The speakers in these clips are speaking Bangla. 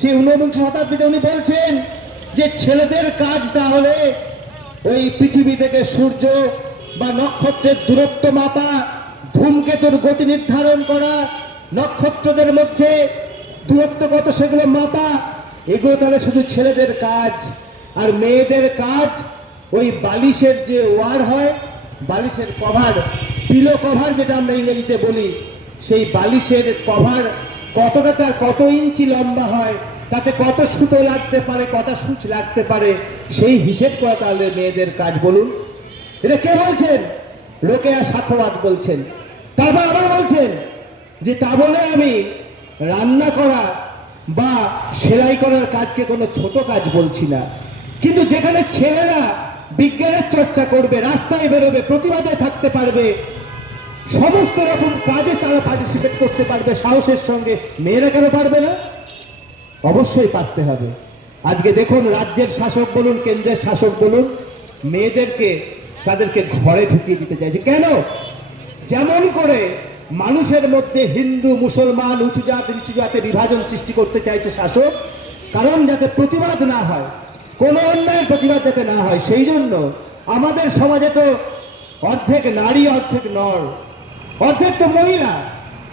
সেই 19 শতাব্দীতে উনি বলছেন যে ছেলেদের কাজ তাহলে ওই পৃথিবী থেকে সূর্য বা নক্ষত্রের দূরত্ব মাপা, ধূমকেতুর গতি নির্ধারণ করা, নক্ষত্রদের মধ্যে দূরত্ব কত সেগুলো মাপা, এগুলো তাহলে শুধু ছেলেদের কাজ। আর মেয়েদের কাজ ওই বালিশের যে ওয়ার হয়, বালিশের কভার, পিলো কভার যেটা আমরা ইংরেজিতে বলি, সেই বালিশের কভার কতটা, তার কত ইঞ্চি লম্বা হয়, তাতে কত সুতো লাগতে পারে, কত সূচ লাগতে পারে, সেই হিসেব করা তাহলে মেয়েদের কাজ। বলুন, এটা কে বলছেন? রোকেয়া সাখাওয়াত বলছেন। তারপর আবার বলছেন যে তা বলে আমি রান্না করা বা সেলাই করার কাজকে কোনো ছোট কাজ বলছি না। কিন্তু যেখানে ছেলেরা বিজ্ঞানের চর্চা করবে, রাস্তায় বেরোবে, প্রতিবাদে থাকতে পারবে, সমস্ত রকম কাজে তারা পার্টিসিপেট করতে পারবে সাহসের সঙ্গে, মেয়েরা কেন পারবে না? অবশ্যই পারতে হবে। আজকে দেখুন, রাজ্যের শাসক বলুন, কেন্দ্রের শাসক বলুন, মেয়েদেরকে তাদেরকে ঘরে ঢুকিয়ে দিতে চাইছে। কেন? যেমন করে মানুষের মধ্যে হিন্দু মুসলমান, উঁচু জাত নিচু জাতে বিভাজন সৃষ্টি করতে চাইছে শাসক, কারণ যাতে প্রতিবাদ না হয়, কোন অন্যায়ের প্রতিবাদ যাতে না হয়, সেই জন্য আমাদের সমাজে তো অর্ধেক নারী অর্ধেক নর, অর্ধেক তো মহিলা।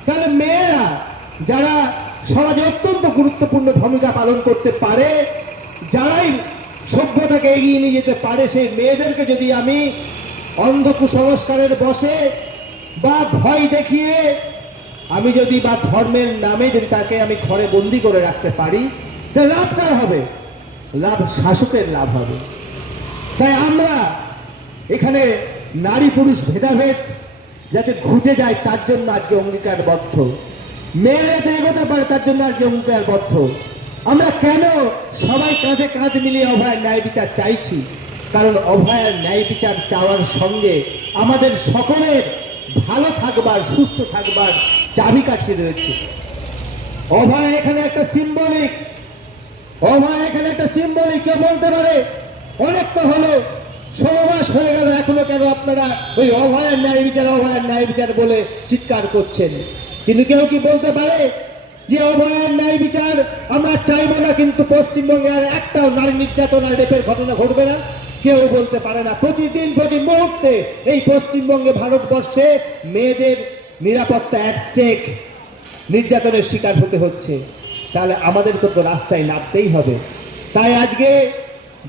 তাহলে মেয়েরা যারা সমাজে অত্যন্ত গুরুত্বপূর্ণ ভূমিকা পালন করতে পারে, যারাই সভ্যতাকে এগিয়ে নিয়ে যেতে পারে, সেই মেয়েদেরকে যদি আমি অন্ধ কুসংস্কারের বশে বা ভয় দেখিয়ে আমি যদি বা ধর্মের নামে যদি তাকে আমি ঘরে বন্দি করে রাখতে পারি, তাহলে লাভ কার হবে? লাভ শাসকের লাভ হবে। তাই আমরা এখানে নারী পুরুষ ভেদাভেদ যাতে ঘুচে যায় তার জন্য আজকে অঙ্গীকারবদ্ধ, মেয়েরা যাতে এগোতে পারে তার জন্য আজকে অঙ্গীকারবদ্ধ। আমরা কেন সবাই কাঁধে কাঁধ মিলিয়ে অভয়ার ন্যায় বিচার চাইছি? কারণ অভয়ার ন্যায় বিচার চাওয়ার সঙ্গে আমাদের সকলের ভালো থাকবার, সুস্থ থাকবার চাবিকাঠি রয়েছে। অভয় এখানে একটা সিম্বলিক, অভয় এখানে একটা সিম্বলিক। কেউ বলতে পারে অনেক তো হলো, 16 মাস হয়ে গেল, এখনো কেন আপনারা ওই অভয়ার ন্যায় বিচার, অভয়ার ন্যায় বিচার বলে চিৎকার করছেন? কিন্তু কেউ কি বলতে পারে যে অভয়ার ন্যায় বিচার আমরা চাইবো না, কিন্তু পশ্চিমবঙ্গে আর একটাও নারী নির্যাতন আর রেপের ঘটনা ঘটবে না? কেউ বলতে পারে না। প্রতিদিন প্রতি মুহূর্তে এই পশ্চিমবঙ্গে, ভারতবর্ষে মেয়েদের নিরাপত্তা অ্যাট স্টেক, নির্যাতনের শিকার হতে হচ্ছে। তাহলে আমাদেরকে তো রাস্তায় নামতেই হবে। তাই আজকে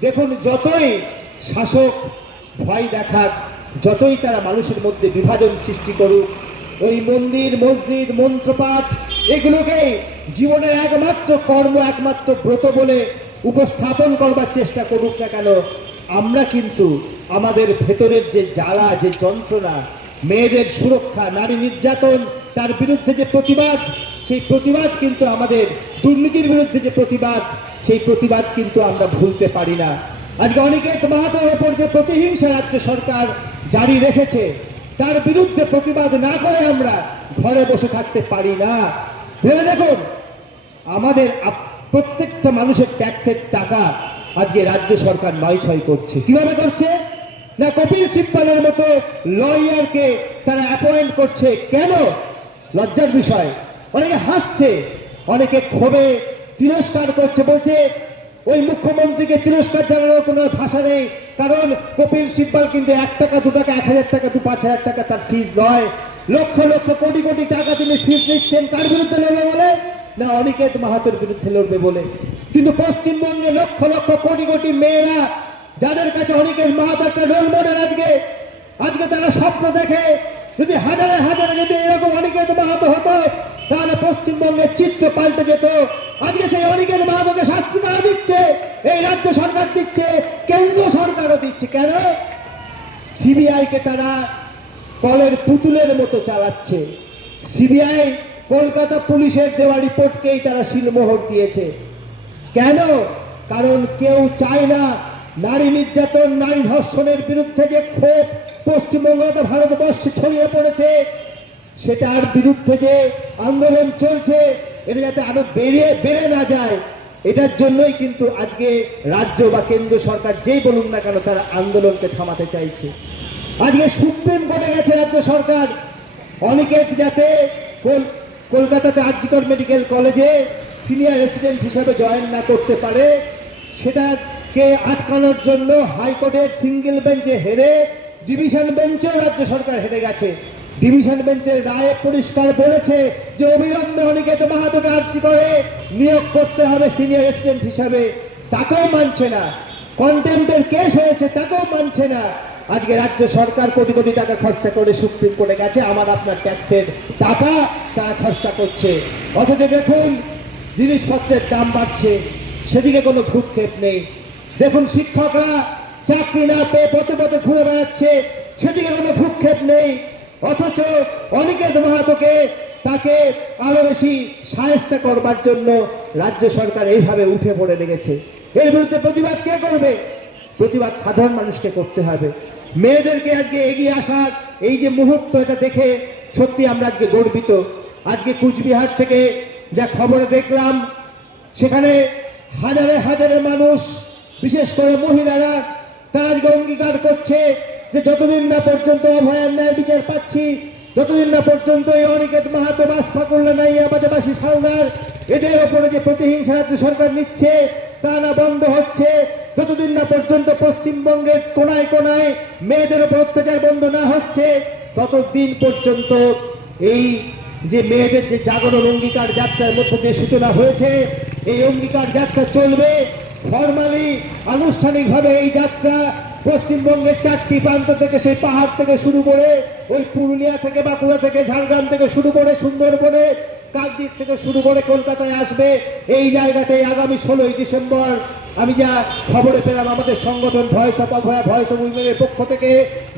দেখুন, যতই শাসক ভয় দেখাক, যতই তারা মানুষের মধ্যে বিভাজন সৃষ্টি করুক, ওই মন্দির মসজিদ মন্ত্রপাঠ এগুলোকে জীবনের একমাত্র কর্ম, একমাত্র ব্রত বলে উপস্থাপন করবার চেষ্টা করুক না কেন, আমরা কিন্তু আমাদের ভেতরের যে জ্বালা, যে যন্ত্রণা, মেয়েদের সুরক্ষা, নারী নির্যাতন, তার বিরুদ্ধে যে প্রতিবাদ, সেই প্রতিবাদ কিন্তু আমাদের, দুর্নীতির বিরুদ্ধে যে প্রতিবাদ, সেই প্রতিবাদ কিন্তু আমরা ভুলতে পারি না। আজকে অনিকেত মাহাতোর ওপর যে প্রতিহিংসা রাজ্য সরকার জারি রেখেছে, তার বিরুদ্ধে প্রতিবাদ না করে আমরা ঘরে বসে থাকতে পারি না। ভেবে দেখুন, আমাদের প্রত্যেকটা মানুষের ট্যাক্সের টাকা আজকে রাজ্য সরকার নয় করছে। কিভাবে করছে? না, কপিল সিব্বলের মতো লয়ারকে তারা অ্যাপয়েন্ট করছে। কেন? লজ্জার বিষয়। অনেকে হাসছে, অনেকে ক্ষোভে তিরস্কার করছে, বলছে ওই মুখ্যমন্ত্রীকে তিরস্কার জানানোর কোনো ভাষা নেই, কারণ কপিল সিব্বল কিন্তু 1 টাকা 2 টাকা 1000 টাকা 5,000 টাকা তার ফিস নয়, লক্ষ লক্ষ কোটি কোটি টাকা তিনি ফিস নিচ্ছেন। কার বিরুদ্ধে লড়বে বলে? না, অনিকেত মাহাতোর বিরুদ্ধে লড়বে বলে। কিন্তু পশ্চিমবঙ্গে লক্ষ লক্ষ কোটি কোটি মেয়েরা, যাদের কাছে অনিকেত মাহাতো একটা রোল মডেল, আজকে তারা স্বপ্ন দেখে যদি হাজারে হাজারে যদি এরকম অনিকেত মাহাতো হতো, তাহলে পশ্চিমবঙ্গের চিত্র পাল্টে যেত। আজকে সেই অনিকেত মাহাতোকে শাস্তি তারা দিচ্ছে, এই রাজ্য সরকার দিচ্ছে, কেন্দ্র সরকারও দিচ্ছে। কেন? সিবিআই কে তারা কলের পুতুলের মতো চালাচ্ছে। সিবিআই কলকাতা পুলিশের দেওয়া রিপোর্টকেই তারা শিলমোহর দিয়েছে। কেন? কারণ কেউ চায় না নারী নির্যাতন, নারী ধর্ষণের বিরুদ্ধে যে ক্ষোভ পশ্চিমবঙ্গ, ভারতবর্ষে ছড়িয়ে পড়েছে, সেটার বিরুদ্ধে যে আন্দোলন চলছে, এটা যাতে আরো বেড়ে না যায়, এটার জন্যই কিন্তু আজকে রাজ্য বা কেন্দ্র সরকার যেই বলুন না কেন, তারা আন্দোলনকে থামাতে চাইছে। আজকে সুপ্রিম কোর্টে গেছে রাজ্য সরকার, অনিকেত যাতে কলকাতাতে আরজিকর মেডিকেল কলেজে সিনিয়র রেসিডেন্ট হিসাবে জয়েন না করতে পারে, সেটাকে আটকানোর জন্য হাইকোর্টের সিঙ্গেল বেঞ্চে হেরে ডিভিশন বেঞ্চেও রাজ্য সরকার হেরে গেছে। ডিভিশন বেঞ্চের রায়ে পরিষ্কার বলেছে যে অবিলম্বে অনিকেত মাহাতোকে আর্জি করে নিয়োগ করতে হবে সিনিয়র রেসিডেন্ট হিসাবে, তাকেও মানছে না। কন্টেম্পের কেস হয়েছে, তাকেও মানছে না। আজকে রাজ্য সরকার কোটি কোটি টাকা খরচা করে সুপ্রিম কোর্টে গেছে, আমার আপনার ট্যাক্সের টাকা তারা খরচা করছে। অথচ দেখুন জিনিসপত্রের দাম বাড়ছে, সেদিকে কোনো ভ্রুক্ষেপ নেই। দেখুন শিক্ষকরা চাকরি না পেয়ে পথে পথে ঘুরে বেড়াচ্ছে, সেদিকে কোনো ভ্রুক্ষেপ নেই। অথচ অনিকেত মাহাতোকে তাকে আরো বেশি সাহায্য করবার জন্য রাজ্য সরকার এইভাবে উঠে পড়ে লেগেছে। এর বিরুদ্ধে প্রতিবাদ কে করবে? প্রতিবাদ সাধারণ মানুষকে করতে হবে। মেয়েদেরকে আজকে এগিয়ে আসার এই যে মুহূর্ত, এটা দেখে সত্যি আমরা আজকে গর্বিত। আজকে কুচবিহার থেকে যা খবর দেখলাম, সেখানে হাজারে হাজারে মানুষ, বিশেষ করে মহিলারা, তারা আজকে অঙ্গীকার করছে যে যতদিন না পর্যন্ত অভয়ার ন্যায় বিচার পাচ্ছি, যতদিন না পর্যন্ত এই অনিকেত মাহাতো, বাসফাকুল্লা নাইয়া, বাদেবাসী সালদার, এদের ওপরে যে প্রতিহিংসা রাজ্য সরকার নিচ্ছে তা না বন্ধ হচ্ছে, যতদিন না পর্যন্ত পশ্চিমবঙ্গের কোনায় কোনায় মেয়েদের উপর অত্যাচার বন্ধ না হচ্ছে, ততদিন পর্যন্ত এই যে মেয়েদের যে জাগরণ অঙ্গীকার যাত্রার মধ্যে যে সূচনা হয়েছে, এই অঙ্গীকার যাত্রা চলবে। ফরমালি আনুষ্ঠানিকভাবে এই যাত্রা পশ্চিমবঙ্গের 4টি প্রান্ত থেকে, সেই পাহাড় থেকে শুরু করে, ওই পুরুলিয়া থেকে, বাঁকুড়া থেকে, ঝাড়গ্রাম থেকে শুরু করে, সুন্দরবনে, কাকদ্বীপ থেকে শুরু করে কলকাতায় আসবে। এই জায়গাতে আগামী 16ই ডিসেম্বর আমি যা খবরে পেলাম, আমাদের সংগঠন voice of Abhaya, voice of উইমেনের পক্ষ থেকে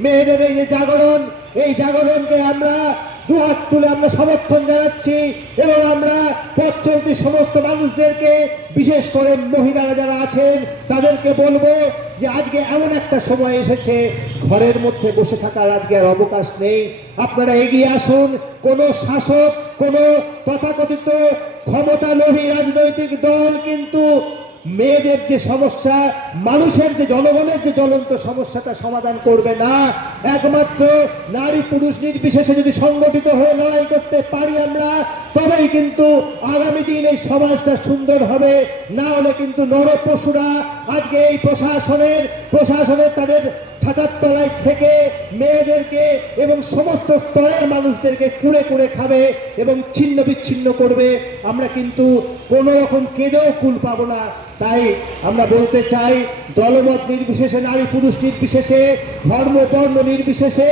মেয়েদের এই যে জাগরণ, এই জাগরণকে আমরা দুহাত তুলে আমরা সমর্থন জানাচ্ছি। এবং আমরা পথ চলতি সমস্ত মানুষদেরকে, বিশেষ করে মহিলারা যারা আছেন, তাদেরকে বলবো যে আজকে এমন একটা সময় এসেছে, ঘরের মধ্যে বসে থাকার আজকে আর অবকাশ নেই। আপনারা এগিয়ে আসুন। কোন শাসক, কোন তথাকথিত ক্ষমতালোভী রাজনৈতিক দল কিন্তু মেয়েদের যে সমস্যা, মানুষের যে, জনগণের যে জ্বলন্ত সমস্যাটা সমাধান করবে না। একমাত্র নারী পুরুষ নির্বিশেষে যদি সংগঠিত হয়ে লড়াই করতে পারি আমরা, তবেই কিন্তু আগামী দিন এই সমাজটা সুন্দর হবে। না হলে কিন্তু নরপশুরা আজকে এই প্রশাসনের তাদের ছাতার তলায় থেকে মেয়েদেরকে এবং সমস্ত স্তরের মানুষদেরকে কুড়ে কুড়ে খাবে এবং ছিন্ন বিচ্ছিন্ন করবে। আমরা কিন্তু কোনো রকম কেঁদেও কুল পাবো না। তাই আমরা বলতে চাই, দলমত নির্বিশেষে, নারী পুরুষ নির্বিশেষে, ধর্ম বর্ণ নির্বিশেষে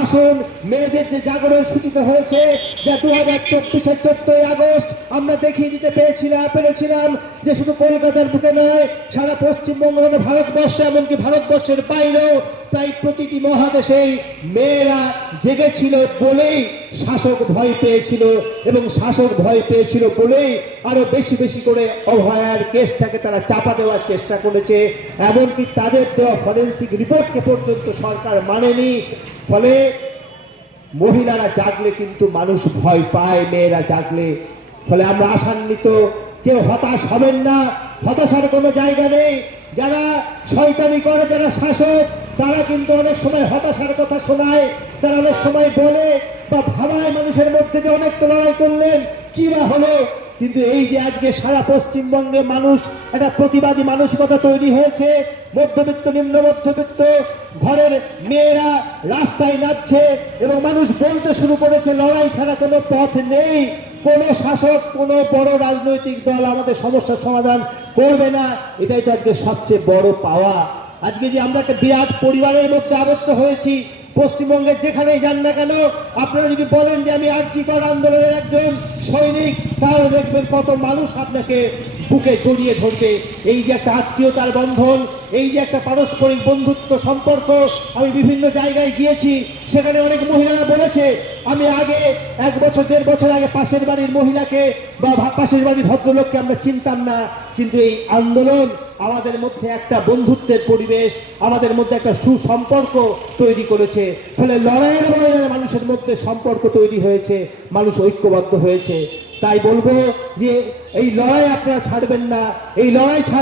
আসুন। মেয়েদের যে জাগরণ সূচিত হয়েছে, যা 2024-এর 14ই আগস্ট আমরা দেখিয়ে দিতে পেরেছিলাম যে শুধু কলকাতার বুকে নয়, সারা পশ্চিমবঙ্গ, ভারতবর্ষে, এমনকি ভারতবর্ষের বাইরেও প্রায় প্রতিটি মহাদেশেই মেয়েরা জেগেছিল বলেই শাসক ভয় পেয়েছিল, এবং শাসক ভয় পেয়েছিল বলেই আরো বেশি বেশি করে অভয়ার কেসটাকে তারা চাপা দেওয়ার চেষ্টা করেছে। এমনকি তাদের দেওয়া ফরেন্সিক রিপোর্টকে পর্যন্ত সরকার মানেনি। ফলে মহিলারা জাগলে কিন্তু মানুষ ভয় পায়, মেয়েরা জাগলে। ফলে আমরা আশান্বিত, কেউ হতাশ হবেন না, হতাশার কোনো জায়গা নেই। যারা শয়তানি করে, যারা শাসক, তারা কিন্তু অনেক সময় হতাশার কথা শোনায়, তারা অনেক সময় বলে বা ভাবায় মানুষের মধ্যে যে অনেক তো লড়াই করলেন, কি বা হলো। কিন্তু এই যে আজকে সারা পশ্চিমবঙ্গে মানুষ, একটা প্রতিবাদী মানসিকতা তৈরি হয়েছে। মধ্যবিত্ত, নিম্ন মধ্যবিত্ত ঘরের মেয়েরা রাস্তায় নামছে এবং মানুষ বলতে শুরু করেছে লড়াই ছাড়া কোনো পথ নেই, কোন শাসক, কোন বড় রাজনৈতিক দল আমাদের সমস্যার সমাধান করবে না। এটাই তো আজকে সবচেয়ে বড় পাওয়া। আজকে যে আমরা একটা বিরাট পরিবারের মধ্যে আবদ্ধ হয়েছি, পশ্চিমবঙ্গের যেখানেই যান না কেন, আপনারা যদি বলেন যে আমি আর্যিকর আন্দোলনের একজন সৈনিক, তাহলে দেখবেন কত মানুষ আপনাকে বুকে জড়িয়ে ধরবে। এই যে একটা আত্মীয়তার বন্ধন, এই যে একটা পারস্পরিক বন্ধুত্ব সম্পর্ক, আমি বিভিন্ন জায়গায় গিয়েছি, সেখানে অনেক মহিলারা বলেছে আমি আগে 1 বছর 1.5 বছর আগে পাশের বাড়ির মহিলাকে বা পাশের বাড়ির ভদ্রলোককে আমরা চিনতাম না, কিন্তু এই আন্দোলন আমাদের মধ্যে একটা বন্ধুত্বের পরিবেশ, আমাদের মধ্যে একটা সুসম্পর্ক তৈরি করেছে। ফলে লড়াইয়ের ময়দানে মানুষের মধ্যে সম্পর্ক তৈরি হয়েছে, মানুষ ঐক্যবদ্ধ হয়েছে। তাই বলবো যে এই লড়াই আপনারা ছাড়বেন না, এই লড়াই ছাড়